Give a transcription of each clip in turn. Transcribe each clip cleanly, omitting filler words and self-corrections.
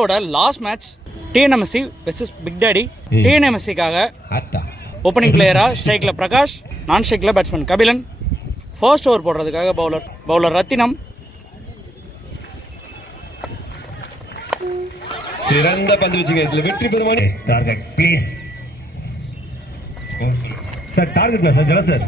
டேவோட last match TNMSC versus big daddy. டிஎன்எம்எஸ்சிக்காக opening பிளேயராக ஸ்ட்ரைக்கில் பிரகாஷ், நான் ஸ்ட்ரைக்கில் பேட்ஸ்மேன் கபிலன். ஃபர்ஸ்ட் ஓவர் போடுறதுக்காக பவுலர் ரத்தினம். சிறந்த பந்து வச்சுங்க. இதுல வெற்றி பெறுமானி target please sir. Target sir ஜல சார்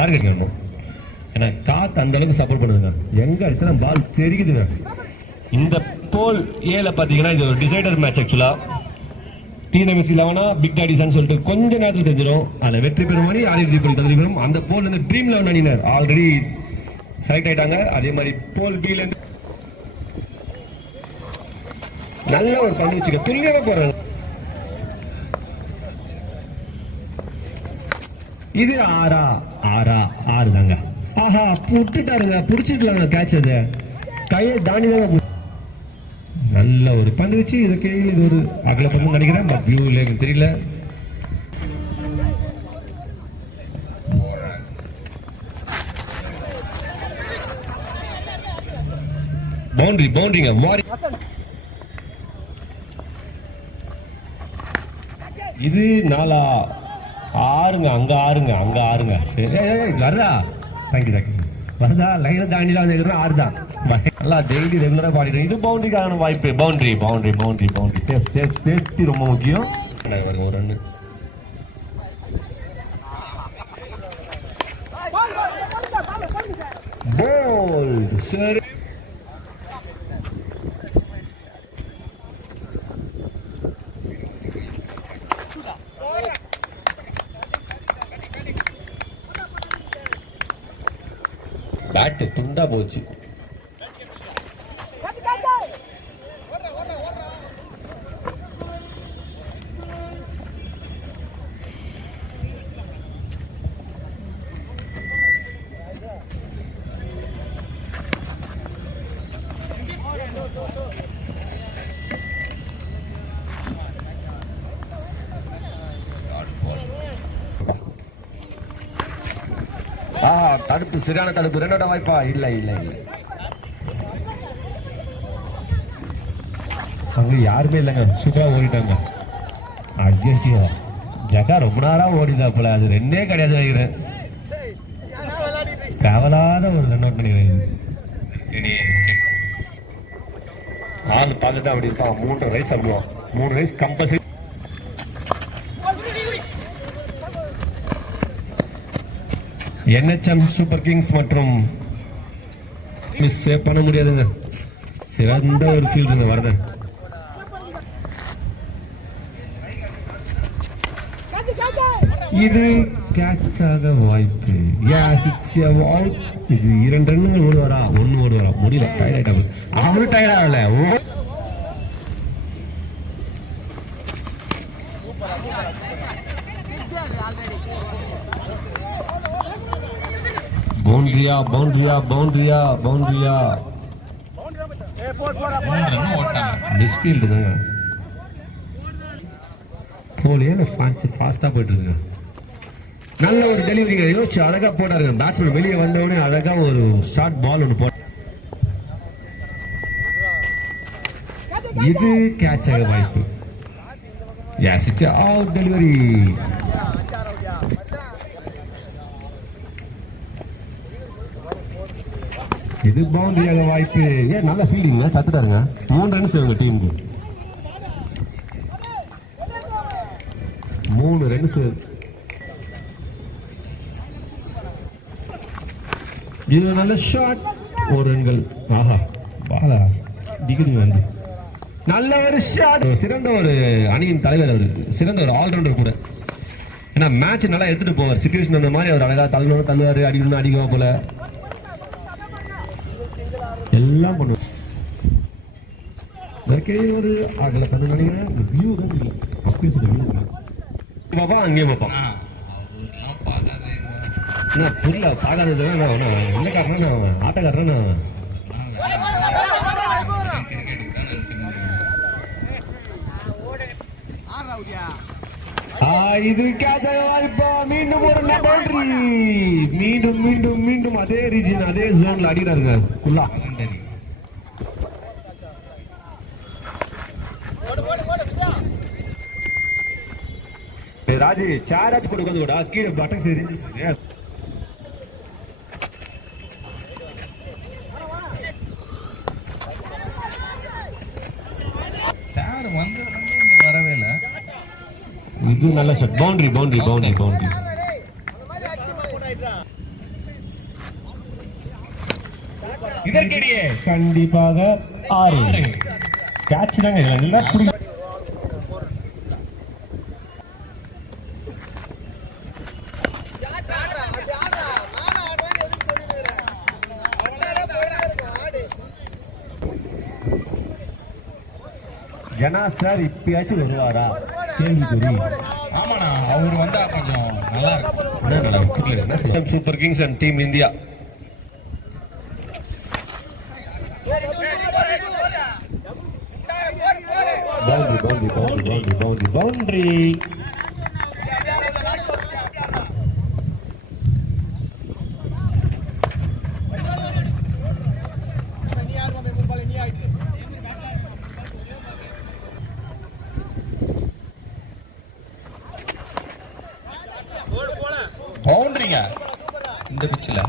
டார்கெட் வேணும். ஏன்னா காத்து அந்த அளவுக்கு சப்போர்ட் பண்ணுதுங்க. எங்க அடிச்சா பால் தெரிக்குதுங்க. இந்த போல் ஏல பாத்தீங்கன்னா இது ஒரு டிசைடர் மேட்ச். ஆக்சுவலா டிஎன்எம்எஸ்சி 11 பிக் டாடிஸ் சொல்லிட்டு கொஞ்ச நேரத்தில் தெரிஞ்சிடும். அதில் வெற்றி பெறுமானி ஆடியோ தகுதி பெறும். அந்த போல் வந்து ட்ரீம் 11 அணியினர் ஆல்ரெடி செலக்ட் ஆயிட்டாங்க. அதே மாதிரி போல் பி ல நல்ல ஒரு பந்து வச்சுக்க துல்லியமா போறாங்க. இது ஆறு தாங்க. ஆஹா புட்டுட்டாருங்க. புடிச்சிருக்கலாங்க கேட்ச். அது கையை தாண்டி தாங்க. நல்ல ஒரு பந்து வச்சு இதுக்கு இது ஒரு அகல பந்து நினைக்கிறேன். பட் வியூ இல்லை தெரியல. பவுண்டரிங்க வாரி. இது 4 6ங்க. அங்க ஆறுங்க. சரி வரதா. தேங்க்யூ வரதா. லைனை தாண்டி தான் 6 தான். நல்லா டெய்லி ரெகுலரா பாடிடுறேன். இது பவுண்டரிக்கான வாய்ப்பு. பவுண்டரி சேஃப்டி ரொம்ப முக்கியம். ஒரு ரன்னு போல்ட். சரி பேட்டு துண்டா போச்சு. தடுப்பு சரியான தடுப்பு. 2வது வாய்ப்பா? இல்ல அங்க யாருமே இல்லைங்க. சூப்பரா ஓடிட்டாங்க. ஐயோ ஜகா ரொம்ப நேரம் ஓடிதாப்புல. அது 2 கிடையாது நினைக்கிறேன். தேவலாத ஒரு ரன் அவுட் நினைக்கிறேன். ஆள் பார்த்துட்டு அப்படி இருக்கான். 3 ரைஸ் அப்படிவான். 3 ரைஸ் கம்பல்சரி. என்எச்எம் சூப்பர் கிங்ஸ் மற்றும் மிஸ் பண்ண முடியாதுங்க. சிறந்த ஒரு ஃபீல்டுங்க வரதன். இது கேட்ச் ஆக வாய்ப்பு. இது 2 ரன்னுகள் ஓடுவாரா? 1 ஓடுவாரா? முடியல. டயர்ட் ஆயிட்டாங்க. அவரும் டயர்ட் ஆகல. பவுண்டரியா மிஸ்ஃபீல்டு தாங்க. போலியே ஃபாஸ்டா போயிட்டு இருக்குங்க. நல்ல ஒரு டெலிவரிங்க. யோசிச்சு அழகா போட்டாருங்க. பேட்ஸ்மேன் வெளியே வந்தவொடனே அழகா ஒரு ஷார்ட் பால் ஒன்று போட்ட. இது கேட்ச் ஆக வாய்ப்பு. டெலிவரி. இது பவுண்டரியாக வாய்ப்பு. ஏன் நல்ல ஃபீல்டிங்க. தட்டுட்டாருங்க. 3 ரன்ஸ் இவங்க டீமுக்கு. 3 ரன்ஸ். இது நல்ல ஷாட். 1 ரன்கள். ஆஹா பாலா டிகிரி வந்து நல்ல ஒரு ஷாட். சிறந்த ஒரு அணியின் தலைவர். அவர் சிறந்த ஒரு ஆல்ரவுண்டர் கூட. ஏன்னா மேட்ச் நல்லா எடுத்துட்டு போவார். சிச்சுவேஷன் அந்த மாதிரி அவர் அழகா தள்ளுவாரு. அடிக்கணும் அடிக்குவா போல எல்லாம் பண்ணுவோம். ஒரு அகல கண்ணு நினைக்கிறேன். வியூ தான் இல்லை. பாப்பா அங்கேயே பாப்பா புரியல. பார்க்காதது என்ன காரணம்? நான் ஆட்டக்காரன். இது கேட்ச் ஆக வாய்ப்பா. மீண்டும் ஒரு பவுண்டரி. மீண்டும் அதே ரீஜன் அதே ஜோன்ல அடிக்கிறாருங்க. குல்லா ராஜு சாராச்சு போட்டு உட்காந்து கூட கீழே பட்டன் சரி வரவே இல்லை. இது நல்ல shot. Boundary boundary boundary boundary. இதற்கிடையே கண்டிப்பாக 6 கேட்ச் தாங்க எல்லாம் புடி. ஜனா சார் இப்பயாச்சும் வருவாரா கேள்விக்குறி. ஆமாண்ணா, அவர் வந்தா கொஞ்சம் நல்லா இருக்கும். Super kings and team India. Boundary boundary boundary boundary boundary. பவுண்டரிங்க இந்த பிச்சில்.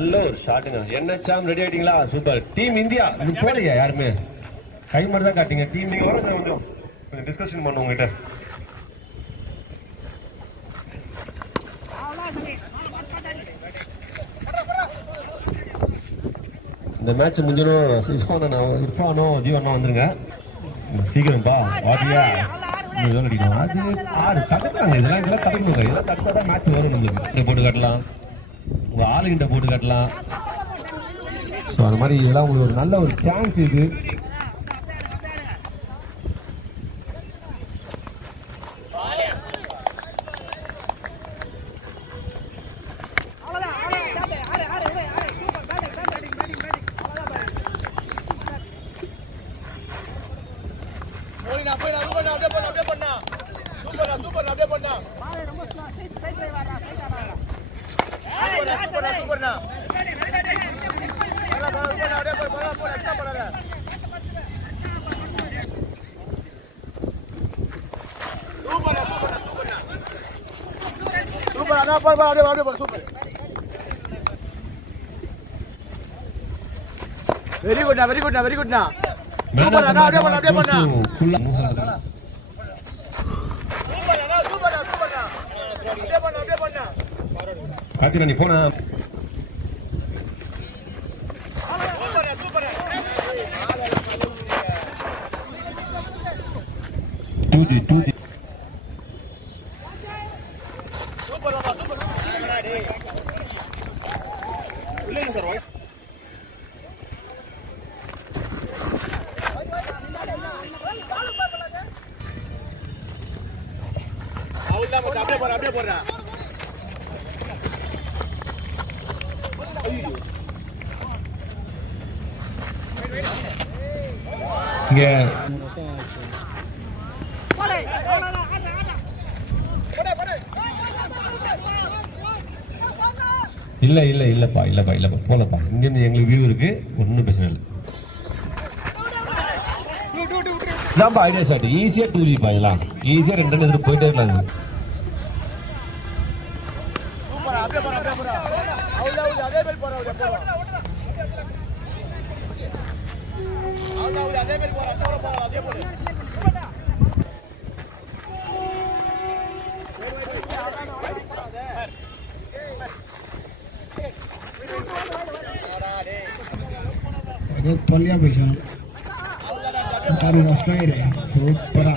நல்ல ஒரு ஷாட்டுங்க. என்ன சாம் ரெடி ஆயிட்டீங்களா? சூப்பர். டீம் இந்தியா இது போலையா யாருமே கை மட்டும் தான் காட்டிங்க. டீம் நீங்க வர சார் கொஞ்சம் டிஸ்கஷன் பண்ணுவோம் உங்ககிட்ட. இந்த மேட்ச் முடிஞ்சணும். இர்ஃபானோ ஜீவனோ வந்துருங்க சீக்கிரம்ப்பா. ஆடியா அடிக்கணும். அது 6 தடுக்காங்க. இதெல்லாம் தடுக்கணும். இதெல்லாம் தடுத்தா தான் மேட்ச் வரும். நம்மளுக்கு போட்டு காட்டலாம், உங்க ஆளுகிட்ட போட்டு காட்டலாம். ஸோ அந்த மாதிரி இதெல்லாம் உங்களுக்கு ஒரு நல்ல ஒரு சான்ஸ் இது. வெரி குட்ண்ணா, வெரி குட்ண்ணா, வெரி குட்ண்ணா. சூப்பர் அண்ணா, அப்படியே பண்ணு, அப்படியே பண்ணு. ஃபுல்லா சூப்பர் அண்ணா, சூப்பர்ண்ணா, சூப்பர்ண்ணா. அப்படியே பண்ணு, அப்படியே பண்ணு. கார்த்தினா நீ போனா சூப்பர்ண்ணா, சூப்பர்ண்ணா. 2G சூப்பர்ண்ணா, சூப்பர். டேய். இல்லைங்க சார் வாய்ஸ். அவுல்தான் போடு, அப்படியே போடு, அப்படியே போடுறா. இங்க இல்லப்பா போலப்பா. இங்கிருந்து எங்களுக்கு வியூ இருக்கு, ஒன்றும் பிரச்சனை இல்லை. இதான்ப்பா ஐடியா ஷாட். ஈஸியா 2G பாக்கலாம். ஈஸியா 2 எடுத்து போயிட்டே இருக்கலாம். சூப்பர், அப்படியே போடு, அப்படியே போடு. அவுல் அதே மாதிரி போறா, அப்படியே போறா. அவுல் அதே மாதிரி போறா, சோல போறா, அப்படியே போடு. ஏதோ தொல்லையா பேசுறேன். சூப்பரா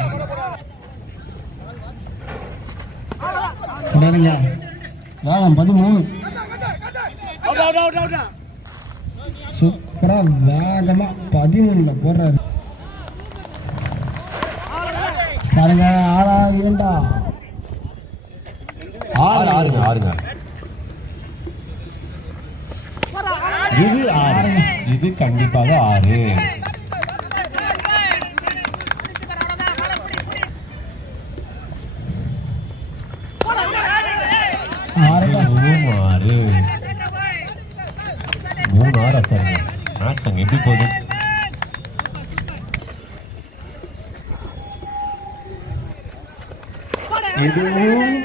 உடனே வேகம் 13. சூப்பரா வேகமா 13ல போடுறாரு. பாருங்க, 6 2. 6 6 6 இது 6. இது கண்டிப்பாக 6. இதுவும் 6. 3-6 சார். மேட்ச் அங்க எப்படி போகுது? இதுவும்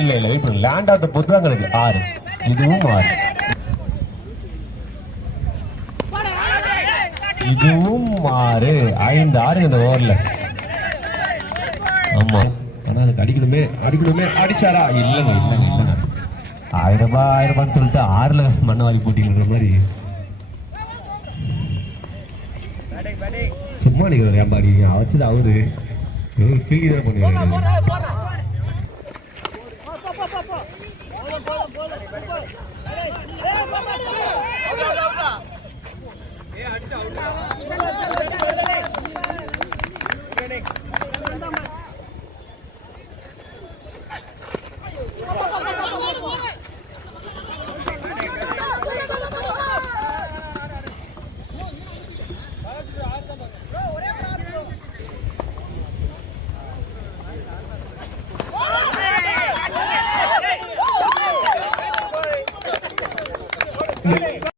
இல்ல இப்ப லேண்ட் ஆஃப் த பொறுத்து தான் இருக்கு 6. இதுவும் 6. இதுவும் 6. 5-6 இந்த ஓவர்ல. ஆமா, ஆனா அதுக்கு அடிக்கணுமே. அடிச்சாரா? இல்லங்க. 1000 ரூபாய் சொல்லிட்டு 6ல மண்ணவாரி போட்டிங்கிற மாதிரி சும்மா நீங்க ஏம்பாடி வச்சது அவரு ஃபீல் தான் பண்ணுவாங்க.